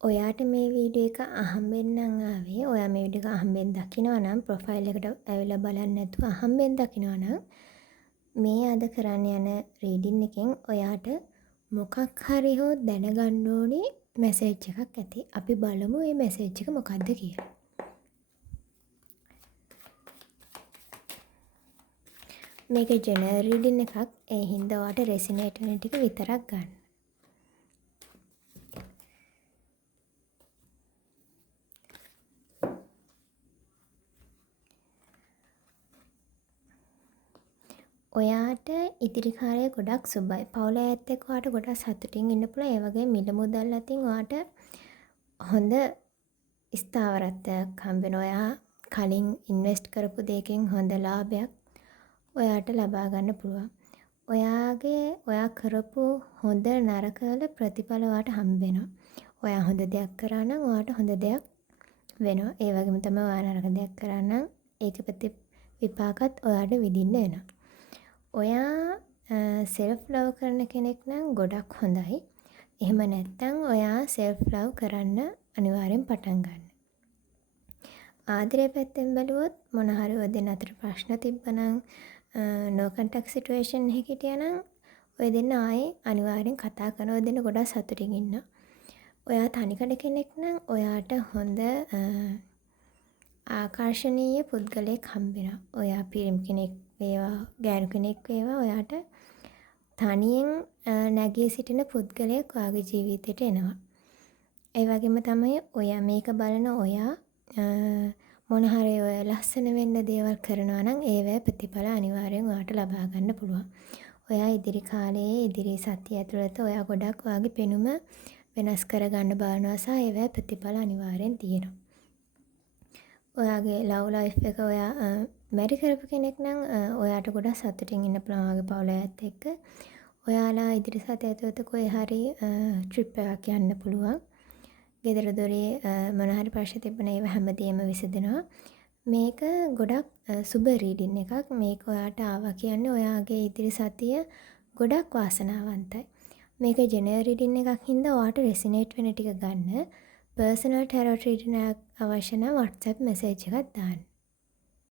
ඔයාට මේ වීඩියෝ එක අහම්බෙන් ආවේ. ඔයා මේ වීඩියෝ එක අහම්බෙන් දකිනවා නම් ප්‍රොෆයිල් එකට ඇවිල්ලා බලන්නේ නැතුව අහම්බෙන් දකිනවා නම් මේ අද කරන්න යන රීඩින් එකෙන් ඔයාට මොකක් හරි හෝ දැනගන්න ඕනේ මැසේජ් එකක් ඇති. අපි බලමු මේ මැසේජ් එක මොකක්ද කියලා. මේක ජෙනරල් රීඩින් එකක්. ඒ හින්දා ඔයාට රෙසිනේට් වෙන ටික විතරක් ගන්න. ඔයාට ඉදිරි කාලය ගොඩක් සුබයි. පවුල අයත් එක්ක ඔයාට ගොඩක් සතුටින් ඉන්න පුළුවන්. ඒ වගේම මිල මුදල් අතින් ඔයාට හොඳ ස්ථාවරත්වයක් හම්බ වෙනවා. ඔයා කලින් ඉන්වෙස්ට් කරපු දෙයකින් හොඳ ලාභයක් ඔයාට ලබා ගන්න පුළුවන්. ඔයා කරපු හොඳ නරක වල ප්‍රතිඵල ඔයාට හම්බ වෙනවා. ඔයා හොඳ දෙයක් කරා නම් ඔයාට හොඳ දෙයක් වෙනවා. ඒ වගේම තමයි ඔයා නරක දෙයක් කරා නම් ඒක විපාකත් ඔයාට විඳින්න වෙනවා. ඔයා සෙල්ෆ් ලව් කරන කෙනෙක් නම් ගොඩක් හොඳයි. එහෙම නැත්නම් ඔයා සෙල්ෆ් ලව් කරන්න අනිවාර්යෙන් පටන් ගන්න. ආදරය පැත්තෙන් බැලුවොත් මොන හරි ඔය දෙන්න අතර ප්‍රශ්න තිබ්බනම් no contact situation එකක හිටියනම් ඔය දෙන්න ආයේ අනිවාර්යෙන් කතා කරන ඔය දෙන්න ගොඩක් සතුටින් ඉන්නවා. ඔයා තනිකඩ කෙනෙක් නම් ඔයාට හොඳ ආකර්ශනීය පුද්ගලයෙක් හම්බ වෙනවා. ඔයා පිරිමි කෙනෙක් වේවා, ගෑනු කෙනෙක් වේවා ඔයාට තනියෙන් නැගී සිටින පුද්ගලයෙක් ඔයාගේ ජීවිතයට එනවා. ඒ වගේම තමයි ඔයා මේක බලන ඔයා මොන හරි ඔය ලස්සන වෙන්න දේවල් කරනවා නම් ඒවැ ප්‍රතිඵල අනිවාර්යෙන් ඔයාට ලබා ගන්න පුළුවන්. ඔයා ඉදිරි කාලයේ ඉදිරි සතිය ඇතුළත ඔයා ගොඩක් ඔයාගේ පෙනුම වෙනස් කරගන්න බලනවා සහ ඒවැ ප්‍රතිඵල අනිවාර්යෙන් තියෙනවා. ඔයාගේ ලව් ලයිෆ් එක ඔයා මැරි කරපු කෙනෙක් නම් ඔයාට ගොඩක් සතුටින් ඉන්න පුළුවන් ඔයාගේ පවුල අයත් එක්ක. ඔයාලා ඉදිරි සතිය ඇතුළත කොහේ හරි ට්‍රිප් එකක් යන්න පුළුවන්. ගෙදර දොරේ මොන හරි ප්‍රශ්න තිබුණා ඒවා හැමදේම විසඳෙනවා. මේක ගොඩක් සුබ රීඩින් එකක්. මේක ඔයාට ආවා කියන්නේ ඔයාගේ ඉදිරි සතිය ගොඩක් වාසනාවන්තයි. මේක ජෙනරල් රීඩින් එකක් හින්දා ඔයාට රෙසිනේට් වෙන ටික ගන්න. පර්සනල් ටැරොට් රීඩින් එකක් අවශ්‍ය නම් WhatsApp මෙසේජ් එකක් දාන්න.